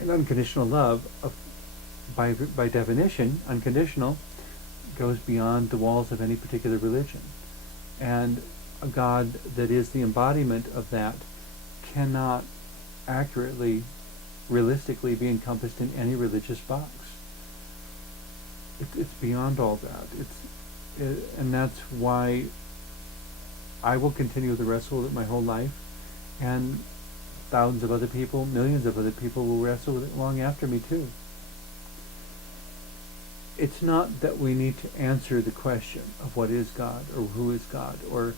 And unconditional love, by definition, unconditional, goes beyond the walls of any particular religion. And a God that is the embodiment of that cannot accurately, realistically be encompassed in any religious box. It's beyond all that. And that's why I will continue to wrestle with it my whole life, and thousands of other people, millions of other people will wrestle with it long after me too. It's not that we need to answer the question of what is God or who is God or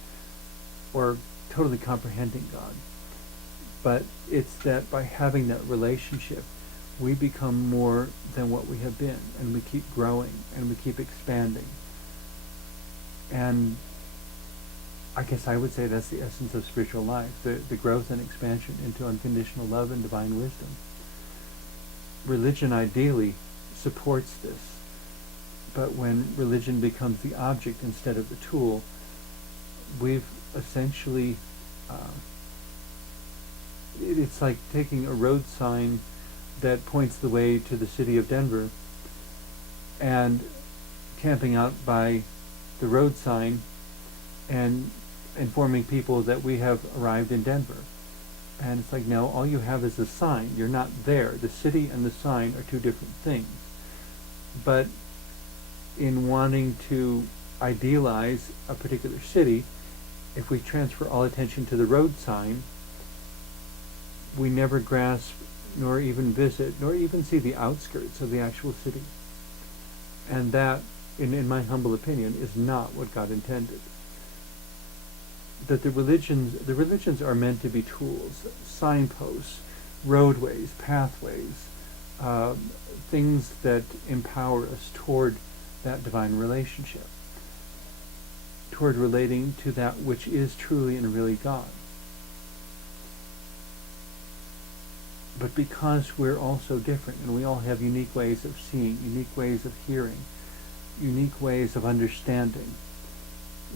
totally comprehending God, but it's that by having that relationship, we become more than what we have been, and we keep growing and we keep expanding. And I guess I would say that's the essence of spiritual life, the growth and expansion into unconditional love and divine wisdom. Religion ideally supports this, but when religion becomes the object instead of the tool, we've essentially, it's like taking a road sign that points the way to the city of Denver and camping out by the road sign and informing people that we have arrived in Denver. And it's like, no, all you have is a sign. You're not there. The city and the sign are two different things. But in wanting to idealize a particular city, if we transfer all attention to the road sign, we never grasp, nor even visit, nor even see the outskirts of the actual city. And that, in my humble opinion, is not what God intended. That the religions are meant to be tools, signposts, roadways, pathways, things that empower us toward that divine relationship, toward relating to that which is truly and really God. But because we're all so different, and we all have unique ways of seeing, unique ways of hearing, unique ways of understanding,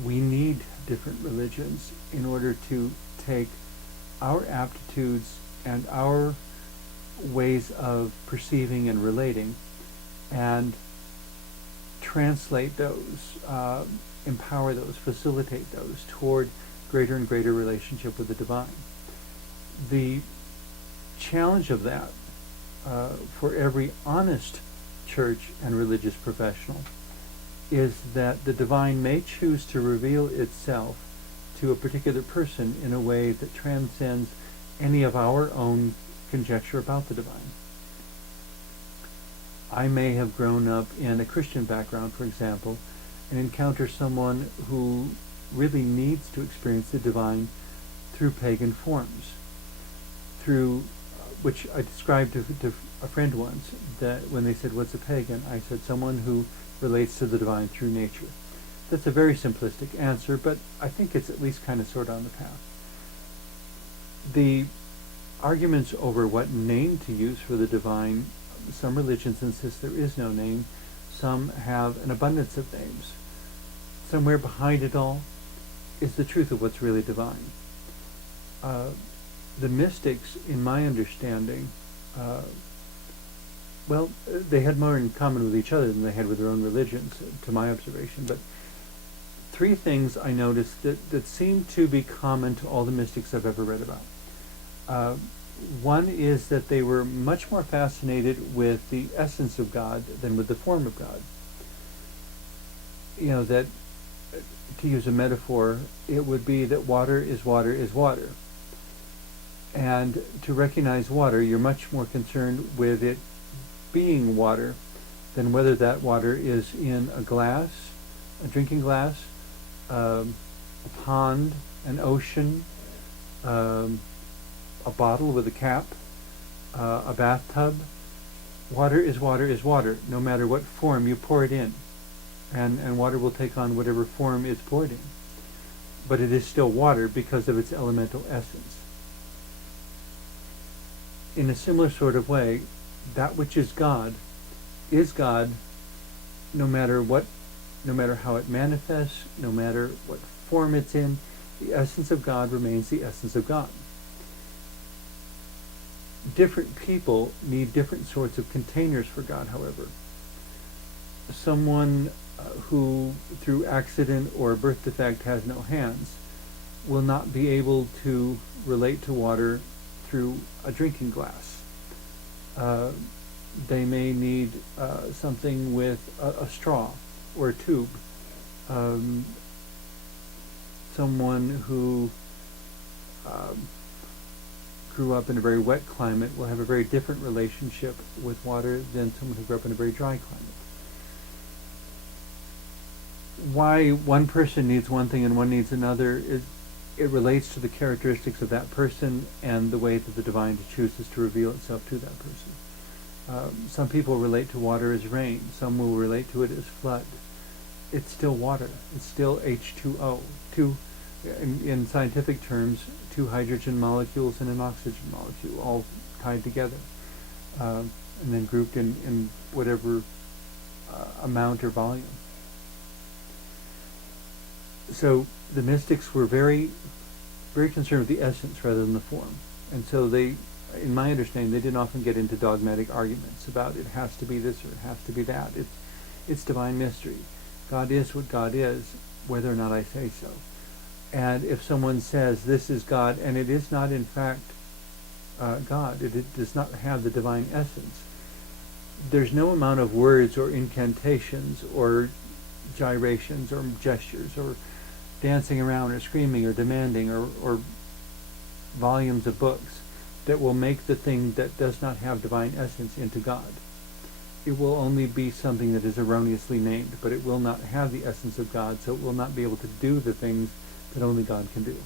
we need different religions in order to take our aptitudes and our ways of perceiving and relating and translate those, empower those, facilitate those toward greater and greater relationship with the divine. The challenge of that for every honest church and religious professional is that the divine may choose to reveal itself to a particular person in a way that transcends any of our own conjecture about the divine. I may have grown up in a Christian background, for example, and encounter someone who really needs to experience the divine through pagan forms, through which I described to a friend once, that when they said, "What's a pagan?" I said, someone who relates to the divine through nature. That's a very simplistic answer, but I think it's at least kind of sort of on the path. The arguments over what name to use for the divine, some religions insist there is no name, some have an abundance of names. Somewhere behind it all is the truth of what's really divine. The mystics, in my understanding, they had more in common with each other than they had with their own religions, to my observation. But three things I noticed that seem to be common to all the mystics I've ever read about. One is that they were much more fascinated with the essence of God than with the form of God. That, to use a metaphor, it would be that water is water is water. And to recognize water, you're much more concerned with it being water than whether that water is in a glass, a drinking glass, a pond, an ocean, a bottle with a cap, a bathtub. Water is water is water, no matter what form you pour it in. And water will take on whatever form it's poured in. But it is still water because of its elemental essence. In a similar sort of way, that which is God no matter how it manifests, no matter what form it's in. The essence of God remains the essence of God. Different people need different sorts of containers for God, however. Someone who, through accident or birth defect, has no hands will not be able to relate to water through a drinking glass. They may need something with a straw or a tube. Someone who grew up in a very wet climate will have a very different relationship with water than someone who grew up in a very dry climate. Why one person needs one thing and one needs another is it relates to the characteristics of that person and the way that the divine chooses to reveal itself to that person. Some people relate to water as rain. Some will relate to it as flood. It's still water. It's still H2O. In scientific terms, two hydrogen molecules and an oxygen molecule, all tied together, and then grouped in whatever amount or volume. So the mystics were very, very concerned with the essence rather than the form. And so they, in my understanding, they didn't often get into dogmatic arguments about it has to be this or it has to be that. It's divine mystery. God is what God is, whether or not I say so. And if someone says this is God, and it is not in fact God, it does not have the divine essence, there's no amount of words or incantations or gyrations or gestures or dancing around or screaming or demanding or volumes of books that will make the thing that does not have divine essence into God. It will only be something that is erroneously named, but it will not have the essence of God, so it will not be able to do the things that only God can do.